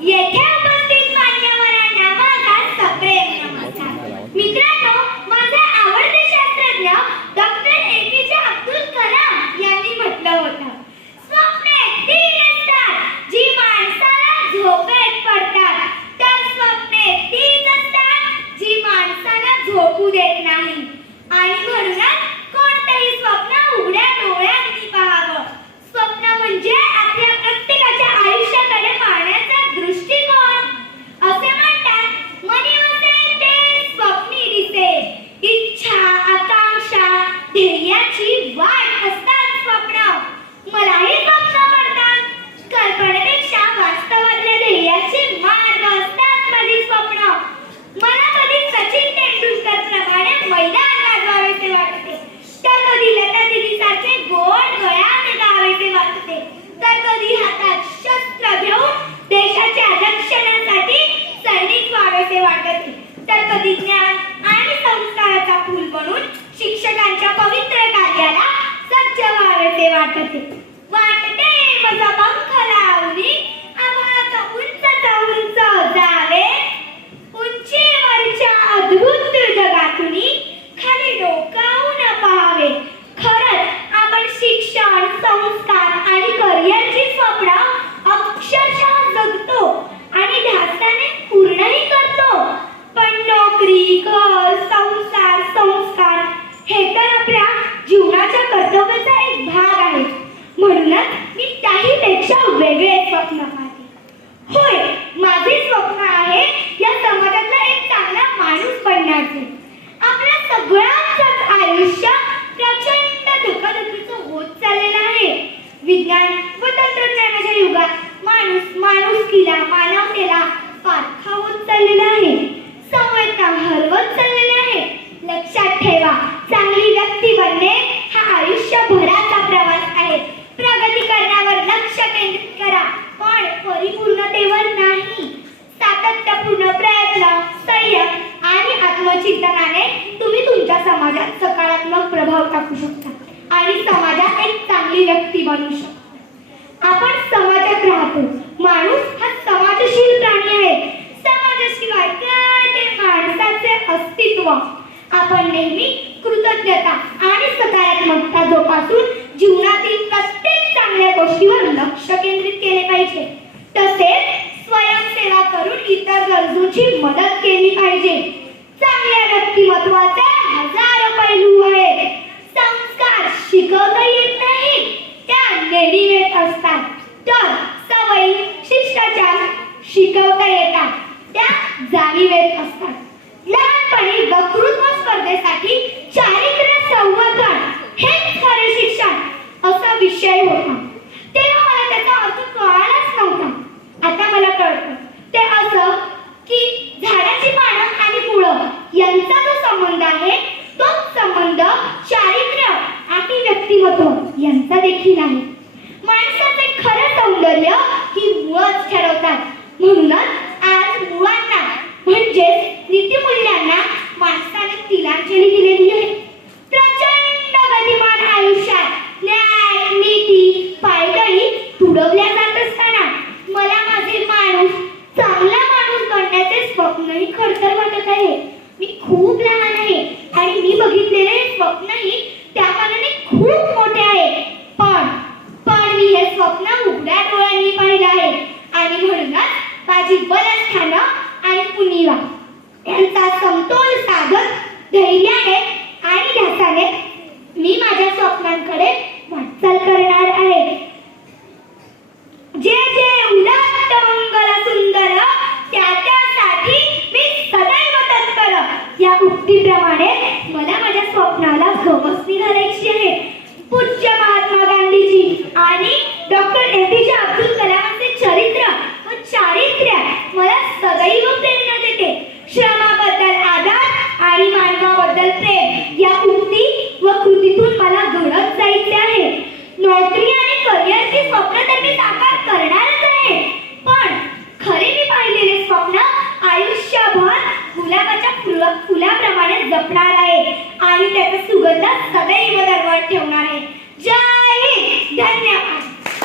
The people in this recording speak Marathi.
也看。पवित्र कार्याला सज्ज व्हावेसे वाटते. वाटते मजा पंख आयुष्य प्रचंड धकाधकीचं होत चाललेलं आहे. विज्ञान व तंत्रज्ञानाच्या युगात माणूस माणुसकीला मानवतेला पारखा होत चाललेला आहे. संवेदना हरवत चाललेल्या आहे. लक्षात ठेवा चांगली व्यक्ती बनणे हा आयुष्यभराचा प्रवास आहे. प्रगती करण्यावर लक्ष केंद्रित करा पण परिपूर्णतेवर नाही. सातत्यपूर्ण प्रयत्न संयम प्रभाव टाकू शकता आणि समाजात एक चांगली व्यक्ती बनू शकता. आपण समाजात राहतो. माणूस हा समाजशील प्राणी आहे. समाजाशिवाय ते माणसाचे अस्तित्व. आपण नेहमी कृतज्ञता आणि सकारात्मकता जोपासून जीवनातील प्रत्येक चांगल्या गोष्टीवर लक्ष केंद्रित केले पाहिजे. तसेच स्वयंसेवा करून इतर गरजूची मदत केली पाहिजे. चांगल्या व्यक्तिमत्वाचे हजारो पैलू आहेत शिकवता येत नाही. त्या नेडीवेत असतात. तर सवयी शिष्टाचार शिकवता येतात. त्या जाणीवेत असतात. लहानपणी वक्तृत्व स्पर्धेसाठी चारित्र्य संवर्धन हेच खरे शिक्षण. असा विषय होता तेव्हा मला त्याचा अर्थ कळालाच नव्हता आता मला कळतं ते असं की झाडाची पानं आणि मुळं यांचा जो संबंध आहे तोच संबंध चारित्र्य आणि व्यक्तिमत्व यांचा देखील आहे. माणसाचे खरं सौंदर्य ही मुळच ठरवतात. म्हणूनच आज मुळांना म्हणजेच नीतिमूल्यांना माणसाने तिलांजली दिलेली आहे. प्रचंड गतिमान आयुष्यात न्याय नीती पायदळी तुडवल्या जात असताना मला माझे माणूस चांगला माणूस बनण्याचे स्वप्नही खडतर वाटत आहे. मी खूप लहान आहे आणि मी बघितलेले स्वप्नही त्या मानाने खूप मोठे आहे पण पण मी हे स्वप्न उघड्या डोळ्यांनी पाहिलं आहे आणि म्हणूनच माझी बलस्थानं आणि यांचा समतोल साधत धैर्याने आणि ध्यासाने मी माझ्या स्वप्नांकडे वाटचाल करणार आहे. जे जे उदात्त मंगल सुंदर त्या त्यासाठी मी सदैव तत्पर. या उक्तीप्रमाणे मला माझ्या स्वप्नाला गवसणी घालायची आहे. पूज्य महात्मा गांधीजी आणि डॉक्टर ए पी फुलाप्रमाणे जपणार आहे. आणि त्याचा सुगंध सदैव दरबार ठेवणार आहे. जय हिंद. धन्यवाद.